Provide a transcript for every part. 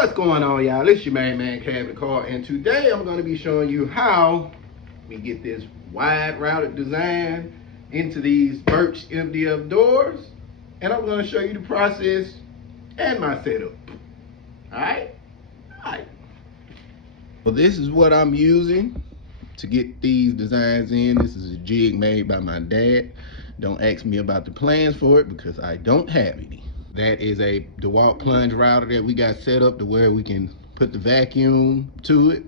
What's going on, y'all? It's your main man, Cabinet Car, and today I'm going to be showing you how we get this wide routed design into these birch MDF doors, and I'm going to show you the process and my setup. Alright? Alright. Well, this is what I'm using to get these designs in. This is a jig made by my dad. Don't ask me about the plans for it because I don't have any. That is a DeWalt plunge router that we got set up to where we can put the vacuum to it.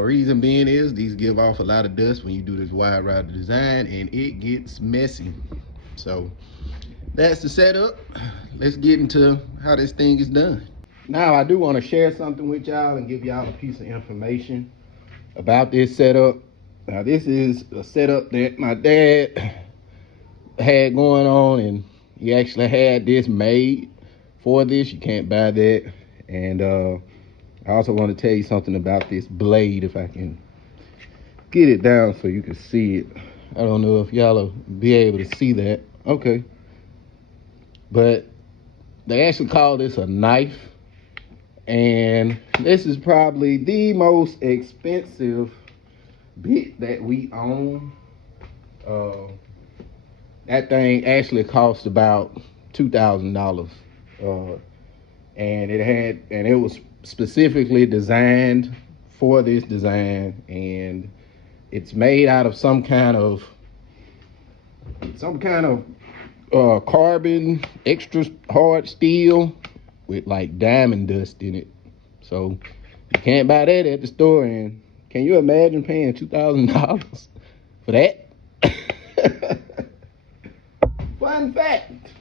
Reason being is these give off a lot of dust when you do this wide router design, and it gets messy. So that's the setup. Let's get into how this thing is done. Now I do want to share something with y'all and give y'all a piece of information about this setup. Now this is a setup that my dad had going on, and he actually had this made for this. You can't buy that. And I also want to tell you something about this blade, if I can get it down so you can see it. I don't know if y'all will be able to see that. Okay. But they actually call this a knife. And this is probably the most expensive bit that we own. That thing actually cost about $2,000, and it was specifically designed for this design, and it's made out of some kind of carbon extra hard steel with like diamond dust in it. So you can't buy that at the store. And can you imagine paying $2,000 for that? Fun fact,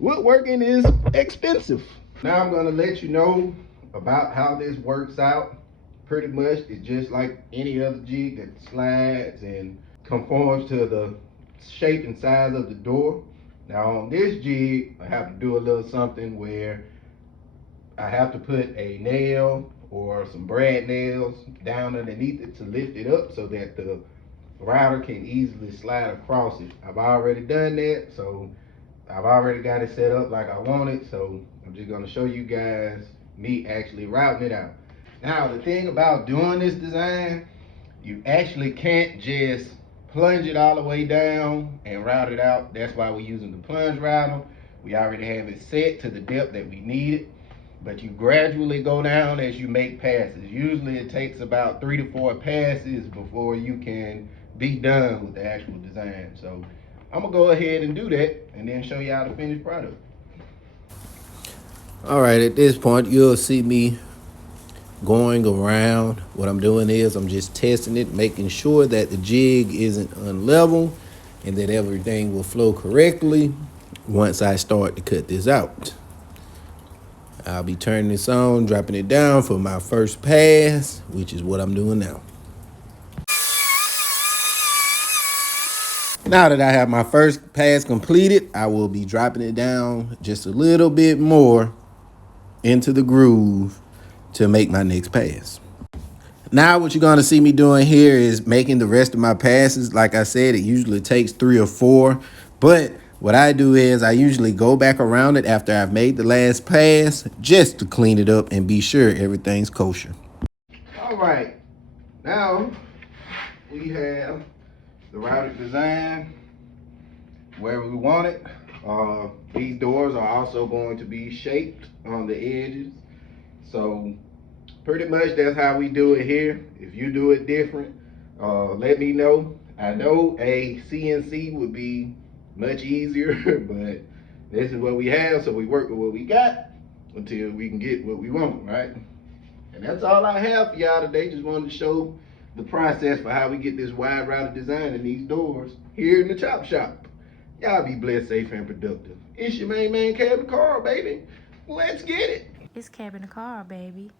woodworking is expensive. Now I'm gonna let you know about how this works out. Pretty much it's just like any other jig that slides and conforms to the shape and size of the door. Now on this jig, I have to do a little something where I have to put a nail or some brad nails down underneath it to lift it up so that the router can easily slide across it. I've already done that, so I've already got it set up like I want it. So I'm just gonna show you guys me actually routing it out. Now the thing about doing this design, you actually can't just plunge it all the way down and route it out. That's why we're using the plunge router. We already have it set to the depth that we need it, but you gradually go down as you make passes. Usually it takes about 3 to 4 passes before you can be done with the actual design. So I'm gonna go ahead and do that and then show y'all the finished product. All right, at this point you'll see me going around. What I'm doing is I'm just testing it, making sure that the jig isn't unlevel and that everything will flow correctly once I start to cut this out. I'll be turning this on, dropping it down for my first pass, which is what I'm doing now. Now that I have my first pass completed, I will be dropping it down just a little bit more into the groove to make my next pass. Now what you're gonna see me doing here is making the rest of my passes. Like I said, it usually takes 3 or 4, but what I do is I usually go back around it after I've made the last pass just to clean it up and be sure everything's kosher. All right, now we have the routed design where we want it. These doors are also going to be shaped on the edges. So pretty much that's how we do it here. If you do it different, let me know. I know a CNC would be much easier, but this is what we have, so we work with what we got until we can get what we want, right? And that's all I have for y'all today. Just wanted to show the process for how we get this wide routed design in these doors here in the chop shop. Y'all be blessed, safe, and productive. It's your main man, Cabinet Car, baby. Let's get it. It's Cabinet Car, baby.